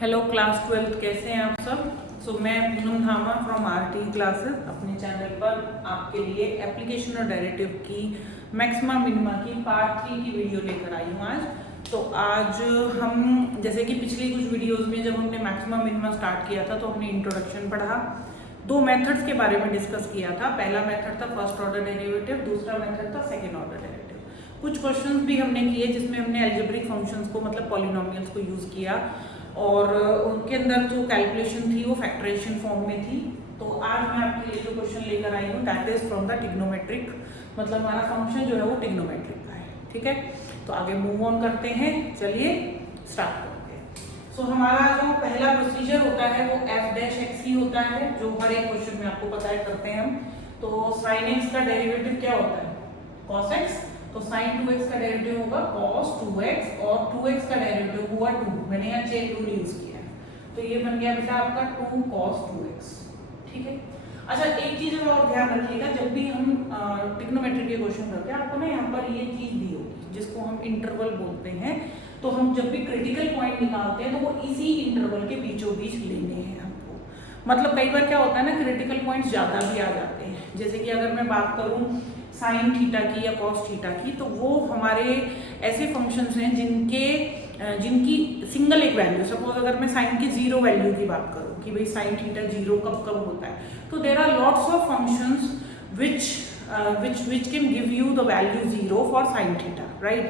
Hello class 12 कैसे हैं आप सब। मैं पूनम धामा फ्रॉम आरटी क्लासेस अपने चैनल पर आपके लिए एप्लीकेशन और डेरिवेटिव की मैक्सिमा मिनिमा की पार्ट 3 की वीडियो लेकर आई हूँ आज। तो आज हम जैसे कि पिछली कुछ वीडियोस में जब हमने मैक्सिमा मिनिमा स्टार्ट किया था तो हमने इंट्रोडक्शन पढ़ा, दो मेथड्स के बारे में डिस्कस किया था। पहला मेथड था फर्स्ट ऑर्डर डेरिवेटिव, दूसरा मेथड था सेकेंड ऑर्डर डेरिवेटिव। कुछ क्वेश्चंस भी हमने किए जिसमें हमने अलजेब्रिक फंक्शंस को मतलब पॉलिनोमियल्स को यूज़ किया और उनके अंदर जो कैलकुलेशन थी वो फैक्टराइजेशन फॉर्म में थी। तो आज मैं आपके लिए जो क्वेश्चन लेकर आई हूँ that is from the trigonometric, मतलब हमारा फंक्शन जो है वो ट्रिग्नोमेट्रिक का है। ठीक है, तो आगे मूव ऑन करते हैं, चलिए स्टार्ट करते हैं। सो हमारा जो पहला प्रोसीजर होता है वो एफ डैश एक्स ही होता है, जो हर एक क्वेश्चन में आपको पता है करते हैं हम। तो साइन एक्स का डेरिवेटिव क्या होता है, कॉस एक्स। तो sin 2x का डेरिवेटिव होगा cos 2x और 2x का डेरिवेटिव हुआ 2। मैंने यहाँ चेन रूल यूज किया है, तो ये बन गया बेटा आपका 2 cos 2x। ठीक है, अच्छा एक चीज और ध्यान रखिएगा, जब भी हम ट्रिग्नोमेट्री के क्वेश्चन करते हैं आपको ना यहाँ पर ये चीज दी होगी जिसको हम इंटरवल बोलते हैं। तो हम जब भी क्रिटिकल पॉइंट निकालते हैं तो वो इसी इंटरवल के बीचों बीच लेने हैं हमको। मतलब कई बार क्या होता है ना, क्रिटिकल पॉइंट ज्यादा भी आ जाते हैं। जैसे कि अगर मैं बात करूँ साइन थीटा की या कॉस थीटा की, तो वो हमारे ऐसे फंक्शंस हैं जिनकी सिंगल एक वैल्यू, सपोज अगर मैं साइन की जीरो वैल्यू की बात करूं कि भाई साइन थीटा जीरो कब कब होता है, तो there are lots of functions which can give you the value zero for sine theta, right.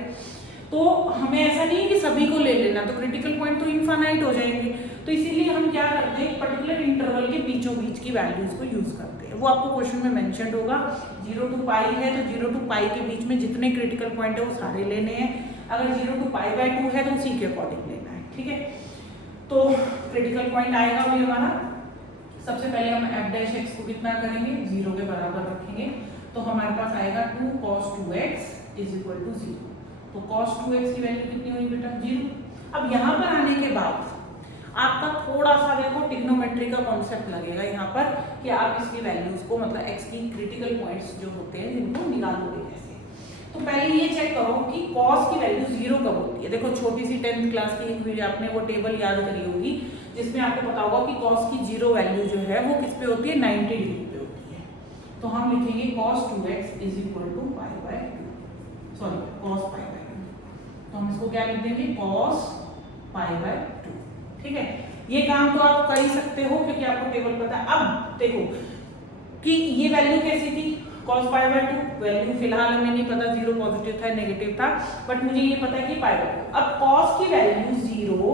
तो हमें ऐसा नहीं है कि सभी को ले लेना, तो क्रिटिकल पॉइंट तो इनफाइनाइट हो जाएंगे। तो इसीलिए हम क्या करते हैं, पर्टिकुलर इंटरवल के बीचों बीच की वैल्यूज को यूज करते हैं। वो आपको क्वेश्चन में मेंशन्ड होगा, 0 to पाई है तो 0 to पाई के बीच में जितने क्रिटिकल पॉइंट है वो सारे लेने हैं। अगर 0 to पाई बाय 2 है तो उसी के अकॉर्डिंग लेना है। ठीक है, तो क्रिटिकल पॉइंट आएगा वही हमारा। सबसे पहले हम एफ डैश एक्स को कितना करेंगे, 0 के बराबर रखेंगे। तो हमारे पास आएगा 2 cos 2x is equal to 0। तो cos 2x की वैल्यू कितनी हुई बेटा, 0। अब यहाँ पर आने के बाद आपका थोड़ा सा देखो ट्रिग्नोमेट्री का कॉन्सेप्ट लगेगा यहाँ पर कि आप इसकी वैल्यूज को मतलब x की क्रिटिकल पॉइंट्स जो होते हैं जिनको निकालोगे कैसे। तो पहले ये चेक करो कि cos की वैल्यू 0 कब होती है। देखो छोटी सी 10th क्लास की एक वीडियो आपने वो टेबल याद करी होगी जिसमें आपको पता होगा कि cos की 0 वैल्यू जो है वो किस पे होती है, 90 डिग्री पे होती है। तो हम लिखेंगे cos 2x is equal to pi by 2, sorry cos pi by 2। तो हम इसको क्या लिख देंगे, cos पाई बाय 2। ठीक है, ये काम तो आप कर ही सकते हो क्योंकि आपको टेबल पता है। अब देखो कि ये वैल्यू कैसी थी, cos पाई बाय 2 वैल्यू फिलहाल हमें नहीं पता 0 पॉजिटिव था नेगेटिव था, बट मुझे ये पता है कि पाई बाय 2। अब cos की वैल्यू 0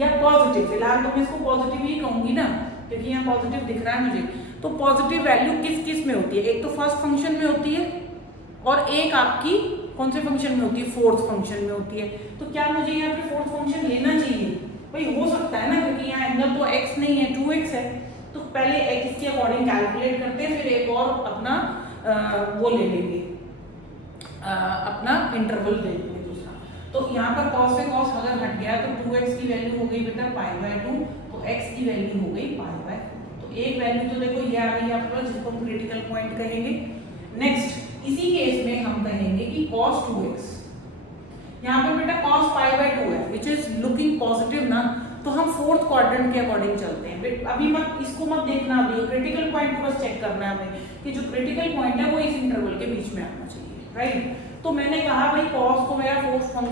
या पॉजिटिव, फिलहाल तो मैं इसको पॉजिटिव ही कहूंगी ना क्योंकि यहाँ पॉजिटिव दिख रहा है मुझे। तो पॉजिटिव वैल्यू किस किस में होती है, एक तो फर्स्ट फंक्शन में होती है और एक आपकी कौन से फंक्शन में होती है, फोर्थ फंक्शन में होती है। तो क्या मुझे यहाँ पे फोर्थ फंक्शन लेना चाहिए, भाई हो सकता है ना क्योंकि यहाँ एंगल तो x नहीं है 2x है। तो पहले x के अकॉर्डिंग कैलकुलेट करते हैं, फिर एक और अपना वो ले लेंगे, अपना इंटरवल ले लेंगे दूसरा। तो यहाँ पर cos से cos अगर हट गया तो 2x की वैल्यू हो गई बेटा पाई बाय 2, तो x की वैल्यू हो गई पाई बाय 2। तो एक वैल्यू तो देखो ये आ गई आपके पास जिसको हम क्रिटिकल पॉइंट कहेंगे। नेक्स्ट इसी केस में हम कहेंगे कि cos 2x, यहाँ पे बेटा cos पाई बाय 2 है विच इज लुकिंग पॉजिटिव ना, तो हम फोर्थ क्वाड्रेंट के अकॉर्डिंग चलते हैं। अभी मत इसको मत देखना, अभी क्रिटिकल पॉइंट को बस चेक करना है हमें कि जो क्रिटिकल पॉइंट है वो इस इंटरवल के बीच में आना चाहिए, राइट। तो मैंने कहा भाई cos को मेरा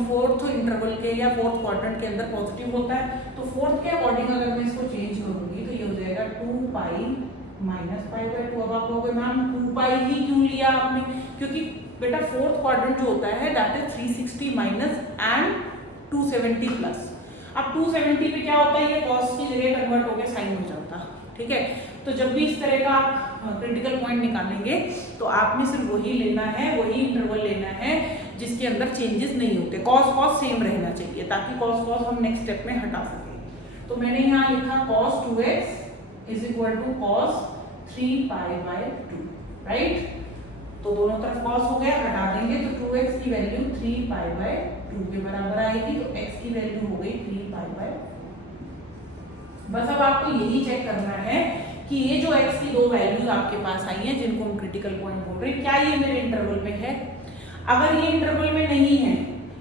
फोर्थ इंटरवल के या फोर्थ क्वाड्रेंट के अंदर पॉजिटिव होता है, तो फोर्थ के अकॉर्डिंग अगर मैं इसको चेंज करूंगी तो ये हो जाएगा 2 पाई माइनस पाई बाय 2। अब आप कहोगे मैम 2 पाई ही क्यों लिया आपने, क्योंकि बेटा फोर्थ क्वाड्रेंट जो होता है that is 360 minus and 270 plus. अब 270 पे क्या होता है, ये cos की जगह कन्वर्ट होकर साइन हो जाता। ठीक है, तो जब भी इस तरह का आप क्रिटिकल पॉइंट निकालेंगे तो आपने सिर्फ वही लेना है, वही इंटरवल लेना है जिसके अंदर चेंजेस नहीं होते। cos सेम रहना चाहिए ताकि cos हम नेक्स्ट स्टेप में हटा सके। तो मैंने यहाँ लिखा cos 2x is equal to cos 3 pi by 2, right. तो दोनों तरफ cos हो गया, हटा देंगे तो 2x की वैल्यू 3 पाई बाय 2 के बराबर आएगी, तो x की वैल्यू हो गई 3 पाई बाय 2। बस अब आपको यही चेक करना है कि ये जो x की दो वैल्यूज आपके पास आई हैं जिनको हम क्रिटिकल पॉइंट बोल रहे हैं, क्या ये मेरे इंटरवल में है। अगर ये इंटरवल में नहीं है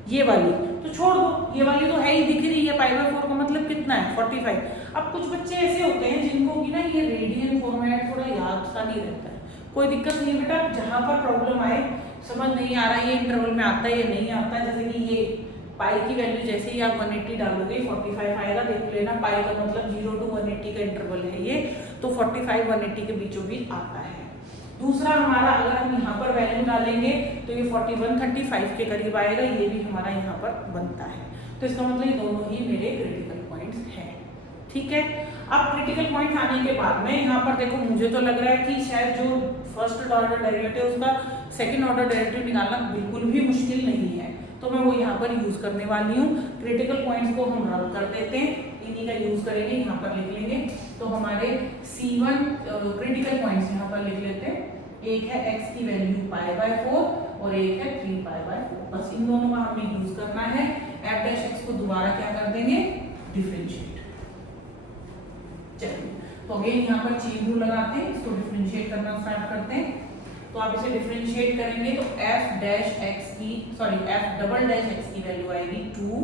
ये वाली, तो छोड़ दो, ये वाली तो है ही दिख रही है, π/4 का मतलब कितना है 45। अब कुछ बच्चे ऐसे होते हैं जिनको कि ना ये रेडियन फॉर्मेट थोड़ा याद सा नहीं रहता है, कोई दिक्कत नहीं बेटा, जहां पर प्रॉब्लम आए, समझ नहीं आ रहा है ये इंटरवल में आता है या नहीं आता, जैसे कि ये पाई की वैल्यू जैसे ही आप 180 डालोगे 45 आएगा, देख लेना पाई का मतलब 0 to 180 का इंटरवल है ये, तो 45 180 के बीचों बीच आता है। दूसरा हमारा अगर हम यहाँ पर वैल्यू डालेंगे तो ये 41 35 के करीब आएगा, ये भी हमारा यहाँ पर बनता है, तो इसका मतलब ये दोनों ही मेरे क्रिटिकल पॉइंट्स हैं। ठीक है, अब क्रिटिकल पॉइंट आने के बाद में यहाँ पर देखो, मुझे तो लग रहा है कि शायद जो फर्स्ट ऑर्डर डेरिवेटिव उसका सेकंड ऑर्डर डेरिवेटिव निकालना बिल्कुल भी मुश्किल नहीं है, तो मैं वो यहाँ पर यूज करने वाली हूँ। क्रिटिकल पॉइंट्स को हम रब कर देते हैं, इन्हीं का यूज करेंगे, यहाँ पर लिख लेंगे। तो हमारे C1 क्रिटिकल पॉइंट्स यहाँ पर लिख लेते हैं, एक है x की वैल्यू π/4 और एक है 3π/4, बस इन दोनों का हमें यूज करना है। f' को दोबारा क्या कर देंगे, डिफरेंशिएट। चलिए, तो अगेन यहाँ पर चेन रूल लगाते हैं, इसको डिफरेंशिएट करना स्टार्ट करते हैं। तो आप इसे डिफरेंशिएट करेंगे तो f' x की वैल्यू आएगी 2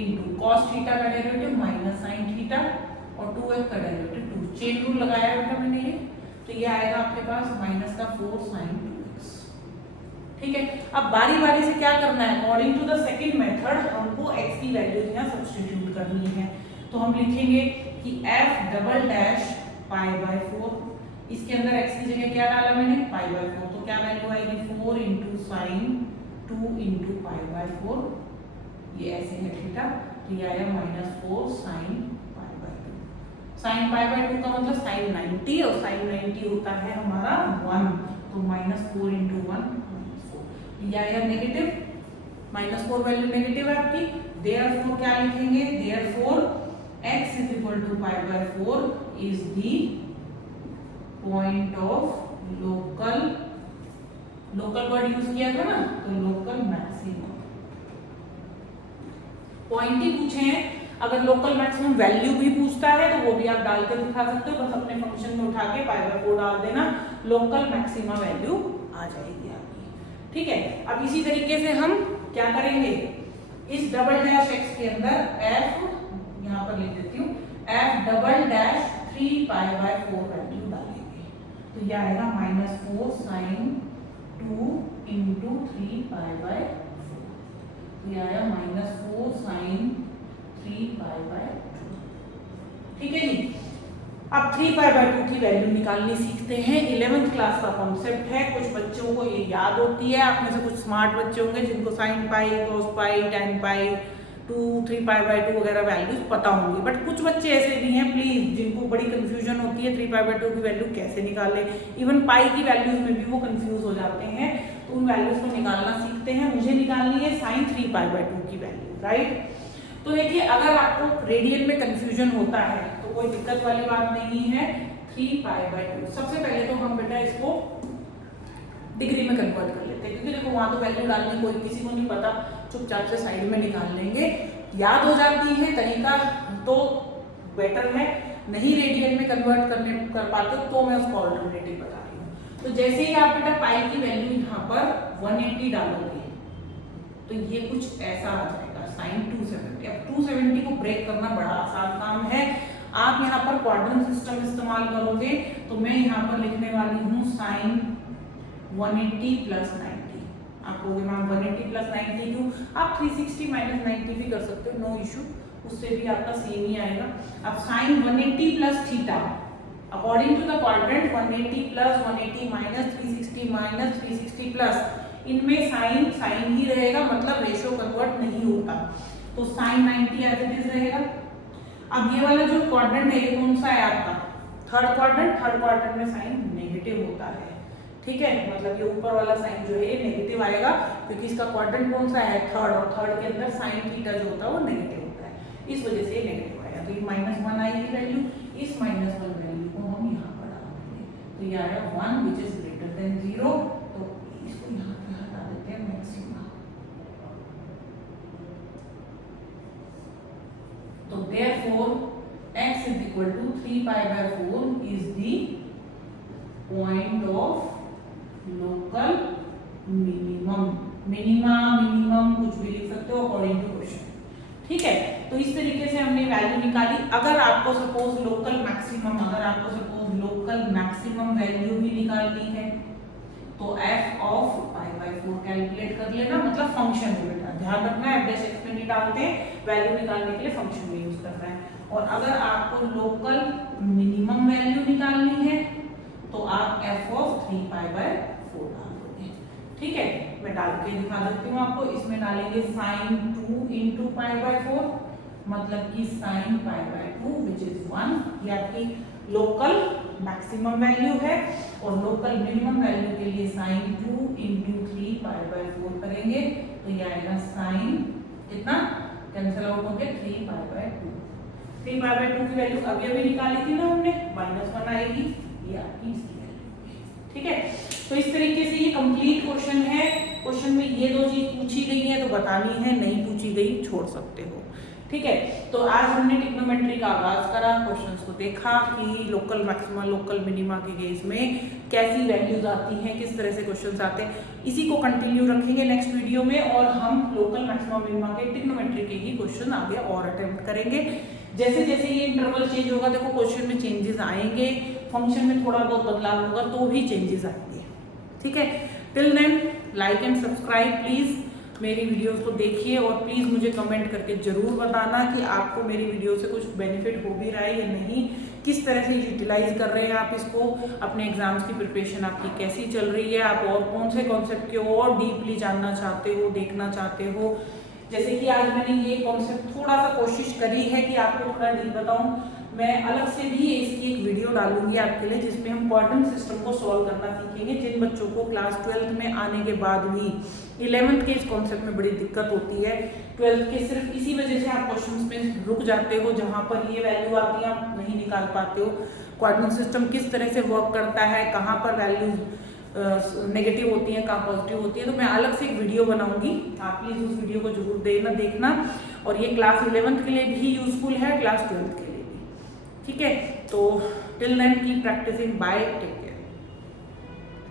इंटू कॉस थीटा का डेरिवेटिव माइनस साइन थीटा और 2x का डेरिवेटिव 2। चेन रूल लगाया बेटा मैंने ये, तो ये आएगा आपके पास माइनस का 4 sin 2x। ठीक है, अब बारी बारी से क्या करना है, according to the second method हमको x की वैल्यूज यहाँ सब्स्टिट्यूट करनी है। तो हम लिखेंगे कि f" π/4, इसके अंदर x की जगह क्या डाला मैंने, π/4, तो क्या वैल्यू आएगी 4 इंटू साइन 2 इंटू π/4, ये ऐसे है थीटा, तो ये आया -4 sin π/2। sin π/2 का मतलब sin 90 और sin 90 होता है हमारा 1, तो -4 इंटू 1 -4, ये आया नेगेटिव, -4 वैल्यू नेगेटिव है आपकी, देयरफॉर क्या लिखेंगे, therefore x is equal to π/4 is the point of local word use किया था ना, तो लोकल मैक्सिमम पॉइंट ही पूछे हैं। अगर लोकल मैक्सिमम वैल्यू भी पूछता है तो वो भी आप डाल के दिखा सकते हो, बस अपने फंक्शन में उठा के π/4 डाल देना, लोकल मैक्सिमा वैल्यू आ जाएगी आपकी। ठीक है, अब इसी तरीके से हम क्या करेंगे, इस $x के अंदर f, यहाँ पर लिख देती हूँ, f" 3π/4 वैल्यू डालेंगे, तो यह आएगा -4 sin 2 इंटू 3π/4, तो यह आया -4 sin 3π/2। ठीक है जी, अब 3π/2 की वैल्यू निकालनी सीखते हैं। 11th क्लास का कॉन्सेप्ट है, कुछ बच्चों को ये याद होती है, आप में से कुछ स्मार्ट बच्चे होंगे जिनको sin π, cos π, tan π, 2 3π/2 वगैरह वैल्यूज पता होंगी, बट कुछ बच्चे ऐसे भी हैं प्लीज जिनको बड़ी कंफ्यूजन होती है 3π/2 की वैल्यू कैसे निकालें, इवन पाई की वैल्यूज में भी वो कंफ्यूज हो जाते हैं, तो उन वैल्यूज को निकालना सीखते हैं। मुझे निकालनी है sin 3π/2 की वैल्यू, राइट। तो देखिए, अगर आपको रेडियन में कंफ्यूजन होता है तो कोई दिक्कत वाली बात नहीं है। 3π/2 सबसे पहले तो हम बेटा इसको डिग्री में कन्वर्ट कर लेते हैं, क्योंकि देखो वहां तो वैल्यू डालनी कोई किसी को नहीं पता, चुपचाप से साइड में निकाल लेंगे, याद हो जाती है तरीका तो बेटर है, नहीं रेडियन में कन्वर्ट कर पाते तो मैं उसको ऑल्टरनेटिव बता रही हूँ। तो जैसे ही आप बेटा पाई की वैल्यू यहाँ पर 180 डालोगे तो ये कुछ ऐसा आ जाएगा sin 270। अब 270 को ब्रेक करना बड़ा आसान काम है, आप यहाँ पर क्वाड्रेंट सिस्टम इस्तेमाल करोगे, तो मैं यहाँ पर लिखने वाली हूँ sin 180 + 90। आप कहोगे मैम 180 + 90 क्यों, आप 360 - 90 भी कर सकते हो, नो इशू, उससे भी आपका सेम ही आएगा। अब sin 180 + theta according to the quadrant 180 + 180 - 360 - 360 plus, इनमें साइन ही रहेगा, मतलब रेशियो कन्वर्ट नहीं होता, तो sin 90 एज इट इज रहेगा। अब ये वाला जो क्वाड्रेंट है ये कौन सा है आपका, थर्ड क्वाड्रेंट में साइन नेगेटिव होता है, ठीक है, मतलब ये ऊपर वाला साइन जो है ये नेगेटिव आएगा, क्योंकि इसका क्वाड्रेंट कौन सा है, थर्ड, और थर्ड के अंदर साइन थीटा जो होता है वो नेगेटिव होता है, इस वजह से ये नेगेटिव आएगा। तो ये -1 आएगी वैल्यू, इस -1 वैल्यू को हम यहाँ पर डालेंगे, तो ये आया 1 विच इज ग्रेटर देन 0, तो इसको यहाँ पे हटा देते हैं मैक्सिमा। तो therefore x is equal to 3π/4 is the point of local minimum, minimum कुछ भी लिख सकते हो अकॉर्डिंग टू क्वेश्चन। ठीक है, तो इस तरीके से हमने वैल्यू निकाली। अगर आपको सपोज लोकल मैक्सिमम वैल्यू भी निकालनी है तो f ऑफ π/4 कैलकुलेट कर लेना, मतलब फंक्शन में बेटा ध्यान रखना है, f में नहीं डालते हैं, वैल्यू निकालने के लिए फंक्शन में यूज करना है। और अगर आपको लोकल मिनिमम वैल्यू निकालनी है तो आप f ऑफ 3π/4 डाल दोगे। ठीक है, मैं डाल के दिखा देती हूँ आपको। इसमें डालेंगे sin 2 into π/4, मतलब कि sin π/2 विच इज 1। ये आपकी लोकल मैक्सिमम वैल्यू है। और लोकल मिनिमम वैल्यू के लिए sin 2 into 3π/4 करेंगे तो ये आएगा sin कितना, कैंसिल आउट होंगे 3π/2। 3π/2 की वैल्यू अभी निकाली थी ना हमने, -1 आएगी, ये आपकी इसकी वैल्यू। ठीक है, तो इस तरीके से ये कंप्लीट क्वेश्चन है। क्वेश्चन में ये दो चीज पूछी गई है तो बतानी है, नहीं पूछी गई छोड़ सकते हो। ठीक है, तो आज हमने ट्रिग्नोमेट्री का आगाज करा, क्वेश्चंस को देखा कि लोकल मैक्सिमा लोकल मिनिमा के केस में कैसी वैल्यूज आती हैं, किस तरह से क्वेश्चंस आते हैं। इसी को कंटिन्यू रखेंगे नेक्स्ट वीडियो में और हम लोकल मैक्सिमा मिनिमा के ट्रिग्नोमेट्री के ही क्वेश्चन आगे और अटेम्प्ट करेंगे। जैसे जैसे ये इंटरवल चेंज होगा, देखो क्वेश्चन में चेंजेस आएंगे, फंक्शन में थोड़ा बहुत बदलाव होगा तो भी चेंजेस आएंगे। ठीक है, till then like and subscribe please, मेरी वीडियोस को देखिए और प्लीज़ मुझे कमेंट करके ज़रूर बताना कि आपको मेरी वीडियो से कुछ बेनिफिट हो भी रहा है या नहीं, किस तरह से यूटिलाइज कर रहे हैं आप इसको, अपने एग्जाम्स की प्रिपरेशन आपकी कैसी चल रही है, आप और कौन से कॉन्सेप्ट को और डीपली जानना चाहते हो, देखना चाहते हो। जैसे कि आज मैंने ये कॉन्सेप्ट थोड़ा सा कोशिश करी है कि आपको थोड़ा डीप बताऊँ। मैं अलग से भी इसकी एक वीडियो डालूंगी आपके लिए जिसमें हम क्वाड्रेंट सिस्टम को सॉल्व करना सीखेंगे। जिन बच्चों को क्लास 12th में आने के बाद भी 11th के इस कॉन्सेप्ट में बड़ी दिक्कत होती है, 12th के सिर्फ इसी वजह से आप क्वेश्चंस में रुक जाते हो, जहाँ पर ये वैल्यू आती है आप नहीं निकाल पाते हो। क्वाड्रेंट सिस्टम किस तरह से वर्क करता है, कहाँ पर वैल्यूज नेगेटिव होती है, कहाँ पॉजिटिव होती है, तो मैं अलग से एक वीडियो बनाऊंगी, आप प्लीज उस वीडियो को जरूर देखना। और ये क्लास 11th के लिए भी यूजफुल है, क्लास 12th के लिए भी। ठीक है, तो till then keep practicing, bye, take care.